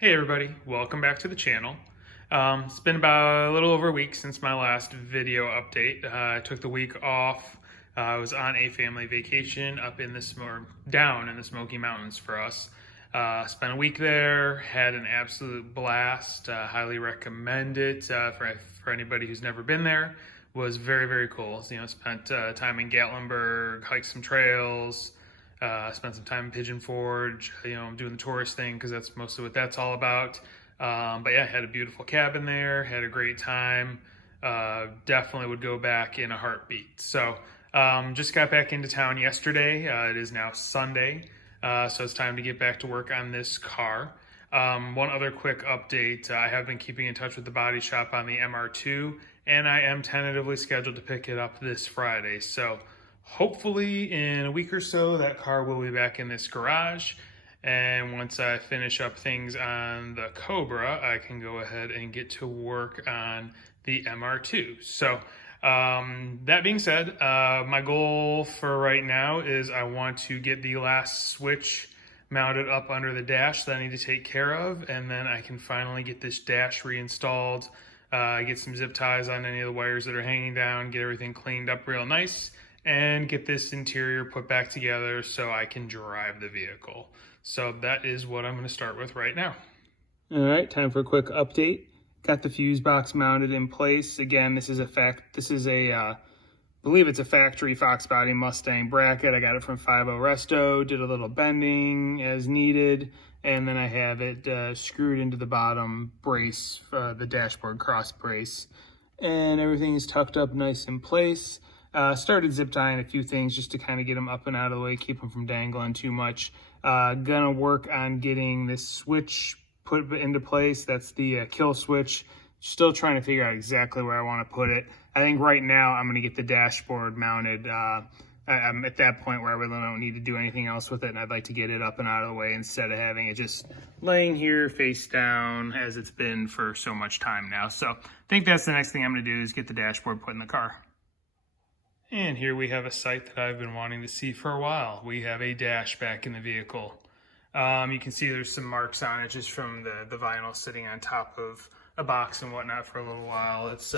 Hey everybody, welcome back to the channel. It's been about a little over a week since my last video update. I took the week off. I was on a family vacation up in down in the Smoky Mountains for us. Spent a week there, had an absolute blast. Highly recommend it for anybody who's never been there. Was very, very cool. Spent time in Gatlinburg, hiked some trails. Spent some time in Pigeon Forge, doing the tourist thing because that's mostly what that's all about. But yeah, had a beautiful cabin there, had a great time. Definitely would go back in a heartbeat. So just got back into town yesterday. It is now Sunday, so it's time to get back to work on this car. One other quick update, I have been keeping in touch with the body shop on the MR2, and I am tentatively scheduled to pick it up this Friday. So hopefully in a week or so, that car will be back in this garage. And once I finish up things on the Cobra, I can go ahead and get to work on the MR2. So that being said, my goal for right now is I want to get the last switch mounted up under the dash that I need to take care of. And then I can finally get this dash reinstalled, get some zip ties on any of the wires that are hanging down, get everything cleaned up real nice, and get this interior put back together so I can drive the vehicle. So that is what I'm going to start with right now. All right, time for a quick update. Got the fuse box mounted in place. Again, this is I believe it's a factory Fox body Mustang bracket. I got it from 50 Resto, did a little bending as needed, and then I have it screwed into the bottom brace, the dashboard cross brace, and everything is tucked up nice in place. Started zip tying a few things just to kind of get them up and out of the way, keep them from dangling too much. Gonna work on getting this switch put into place. That's the kill switch. Still trying to figure out exactly where I want to put it. I think right now I'm gonna get the dashboard mounted. I'm at that point where I really don't need to do anything else with it, and I'd like to get it up and out of the way instead of having it just laying here face down as it's been for so much time now. So I think that's the next thing I'm gonna do is get the dashboard put in the car. And here we have a sight that I've been wanting to see for a while. We have a dash back in the vehicle. You can see there's some marks on it just from the vinyl sitting on top of a box and whatnot for a little while. It's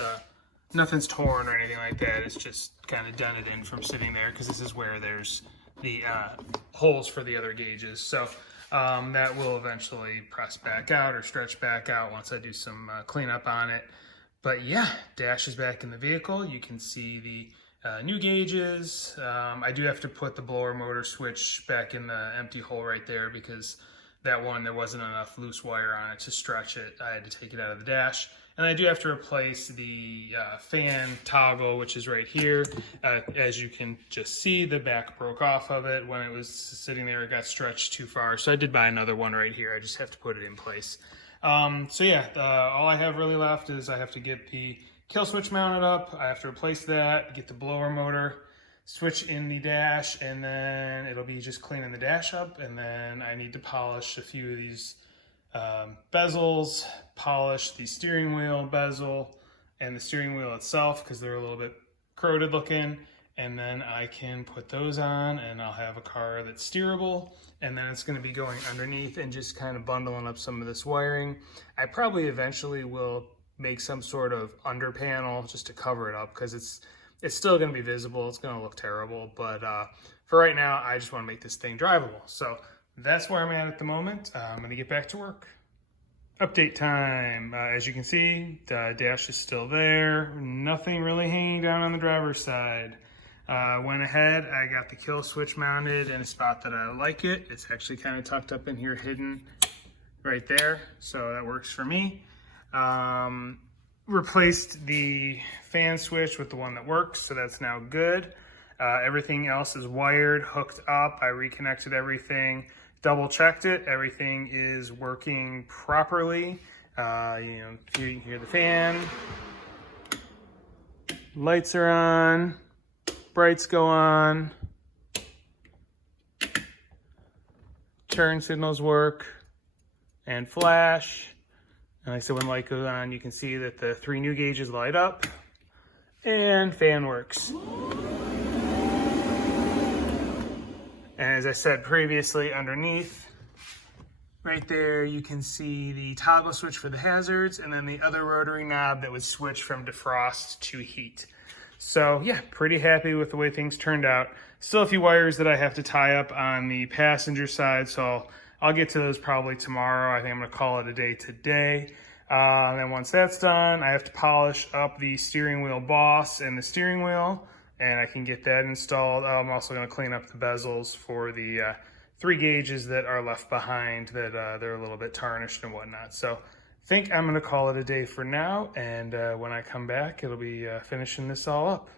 nothing's torn or anything like that. It's just kind of dented in from sitting there because this is where there's the holes for the other gauges. So that will eventually press back out or stretch back out once I do some cleanup on it. But yeah, dash is back in the vehicle. You can see the new gauges. I do have to put the blower motor switch back in the empty hole right there because that one, there wasn't enough loose wire on it to stretch it. I had to take it out of the dash. And I do have to replace the fan toggle, which is right here. As you can just see, the back broke off of it. When it was sitting there, it got stretched too far. So I did buy another one right here. I just have to put it in place. So yeah, all I have really left is I have to get the kill switch mounted up. I have to replace that, get the blower motor switch in the dash, and then it'll be just cleaning the dash up. And then I need to polish a few of these bezels, polish the steering wheel bezel and the steering wheel itself because they're a little bit corroded looking. And then I can put those on and I'll have a car that's steerable. And then it's going to be going underneath and just kind of bundling up some of this wiring. I probably eventually will make some sort of under panel just to cover it up because it's still going to be visible. It's going to look terrible, but for right now I just want to make this thing drivable. So that's where I'm at the moment. I'm going to get back to work. Update time. As you can see, the dash is still there. Nothing really hanging down on the driver's side. Went ahead, I got the kill switch mounted in a spot that I like it. It's actually kind of tucked up in here, hidden right there, so that works for me. Replaced the fan switch with the one that works, so that's now good. Everything else is wired, hooked up. I reconnected everything, double checked it. Everything is working properly. You can hear the fan. Lights are on. Brights go on. Turn signals work and flash. And like I said, when the light goes on, you can see that the 3 new gauges light up and fan works. And as I said previously, underneath Right there, you can see the toggle switch for the hazards, and then the other rotary knob that would switch from defrost to heat. So yeah, pretty happy with the way things turned out. Still a few wires that I have to tie up on the passenger side, so I'll get to those probably tomorrow. I think I'm gonna call it a day today. And then once that's done, I have to polish up the steering wheel boss and the steering wheel, and I can get that installed. I'm also gonna clean up the bezels for the 3 gauges that are left behind that they're a little bit tarnished and whatnot. So I think I'm gonna call it a day for now, and when I come back, it'll be finishing this all up.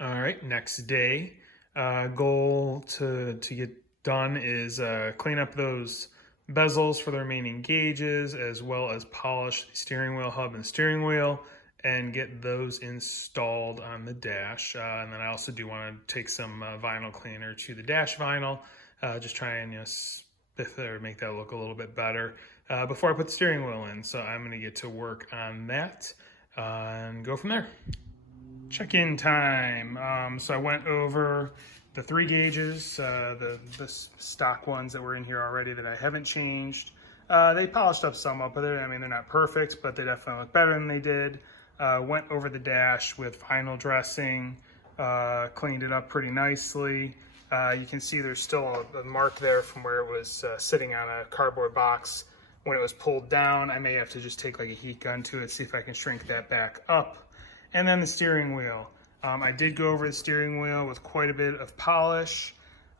All right, next day, goal to get done is clean up those bezels for the remaining gauges, as well as polish the steering wheel hub and steering wheel, and get those installed on the dash. And then I also do want to take some vinyl cleaner to the dash vinyl, just try and spiff it or make that look a little bit better before I put the steering wheel in. So I'm going to get to work on that and go from there. Check-in time. So I went over the 3 gauges, the stock ones that were in here already that I haven't changed. They polished up somewhat, but they're not perfect, but they definitely look better than they did. Went over the dash with vinyl dressing, cleaned it up pretty nicely. You can see there's still a mark there from where it was sitting on a cardboard box when it was pulled down. I may have to just take like a heat gun to it, see if I can shrink that back up. And then the steering wheel. I did go over the steering wheel with quite a bit of polish.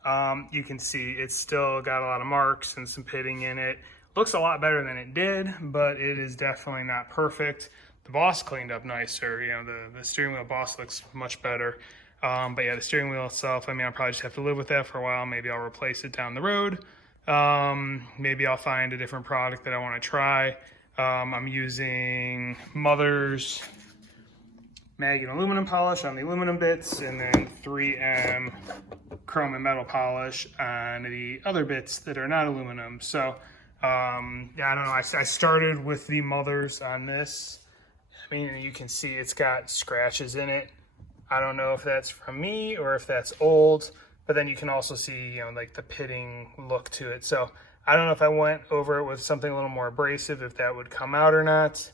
You can see it's still got a lot of marks and some pitting in it. Looks a lot better than it did, but it is definitely not perfect. The boss cleaned up nicer. The steering wheel boss looks much better. But yeah, the steering wheel itself, I'll probably just have to live with that for a while. Maybe I'll replace it down the road. Maybe I'll find a different product that I want to try. I'm using Mother's mag and aluminum polish on the aluminum bits, and then 3M chrome and metal polish on the other bits that are not aluminum. So yeah, I don't know. I started with the Mother's on this. You can see it's got scratches in it. I don't know if that's from me or if that's old, but then you can also see, like the pitting look to it. So I don't know if I went over it with something a little more abrasive, if that would come out or not.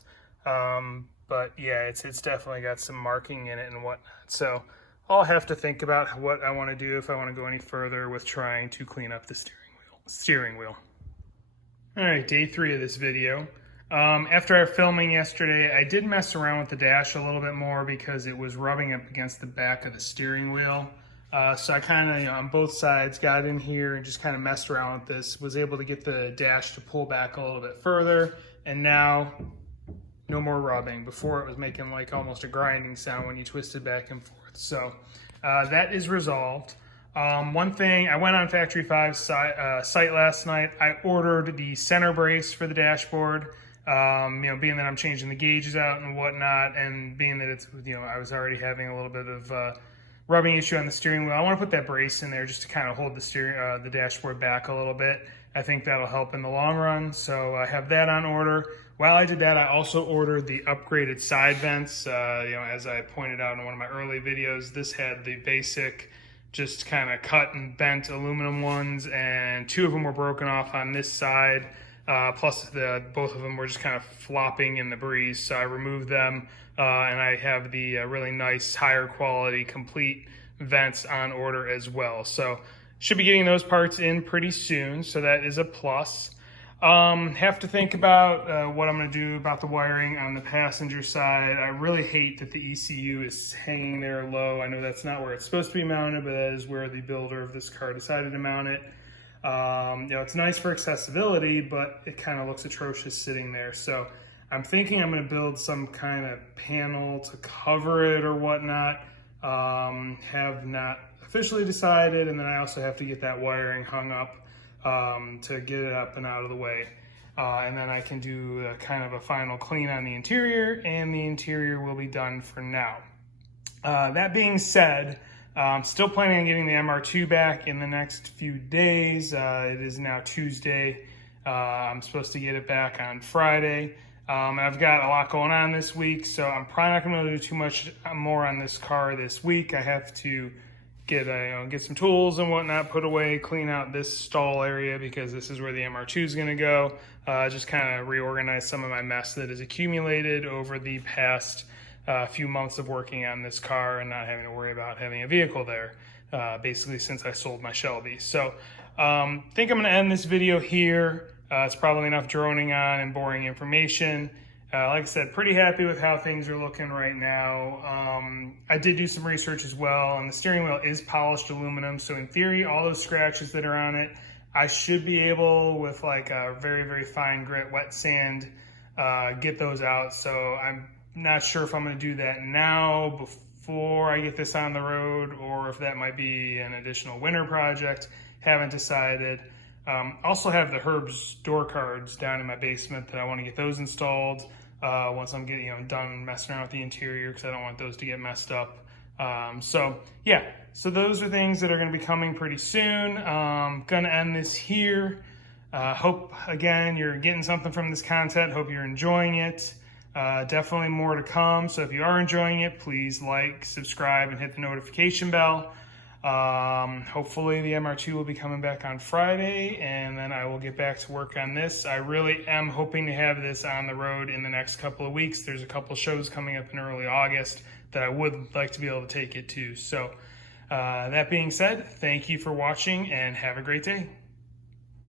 But yeah, it's definitely got some marking in it and whatnot. So I'll have to think about what I want to do if I want to go any further with trying to clean up the steering wheel. All right, day 3 of this video. After our filming yesterday, I did mess around with the dash a little bit more because it was rubbing up against the back of the steering wheel. So I kind of, on both sides, got in here and just kind of messed around with this. Was able to get the dash to pull back a little bit further, and now no more rubbing. Before it was making like almost a grinding sound when you twisted back and forth. So that is resolved. One thing, I went on Factory 5's site last night. I ordered the center brace for the dashboard. Being that I'm changing the gauges out and whatnot, and being that it's, I was already having a little bit of rubbing issue on the steering wheel. I want to put that brace in there just to kind of hold the dashboard back a little bit. I think that'll help in the long run. So I have that on order. While I did that, I also ordered the upgraded side vents. As I pointed out in one of my early videos, this had the basic, just kind of cut and bent aluminum ones, and 2 of them were broken off on this side. Plus both of them were just kind of flopping in the breeze, so I removed them, and I have the really nice higher quality complete vents on order as well. So should be getting those parts in pretty soon, so that is a plus. Have to think about what I'm going to do about the wiring on the passenger side. I really hate that the ECU is hanging there low. I know that's not where it's supposed to be mounted, but that is where the builder of this car decided to mount it. It's nice for accessibility, but it kind of looks atrocious sitting there. So I'm thinking I'm going to build some kind of panel to cover it or whatnot. Have not officially decided, and then I also have to get that wiring hung up to get it up and out of the way. And then I can do kind of a final clean on the interior, and the interior will be done for now. That being said, I'm still planning on getting the MR2 back in the next few days. It is now Tuesday. I'm supposed to get it back on Friday. And I've got a lot going on this week, so I'm probably not going to do too much more on this car this week. I have to get some tools and whatnot put away, clean out this stall area because this is where the MR2 is going to go. Just kind of reorganize some of my mess that has accumulated over the past few months of working on this car and not having to worry about having a vehicle there, basically since I sold my Shelby. So think I'm going to end this video here. It's probably enough droning on and boring information. Like I said, pretty happy with how things are looking right now. I did do some research as well, and the steering wheel is polished aluminum. So in theory, all those scratches that are on it, I should be able, with like a very, very fine grit wet sand, get those out. So I'm not sure if I'm going to do that now before I get this on the road, or if that might be an additional winter project. Haven't decided. Also have the Herb's door cards down in my basement that I want to get those installed once I'm getting done messing around with the interior, because I don't want those to get messed up. So yeah, so those are things that are going to be coming pretty soon. Gonna end this here. Hope again you're getting something from this content. Hope you're enjoying it. Definitely more to come. So if you are enjoying it, please like, subscribe, and hit the notification bell. Hopefully the MR2 will be coming back on Friday, and then I will get back to work on this. I really am hoping to have this on the road in the next couple of weeks. There's a couple shows coming up in early August that I would like to be able to take it to. So that being said, thank you for watching and have a great day.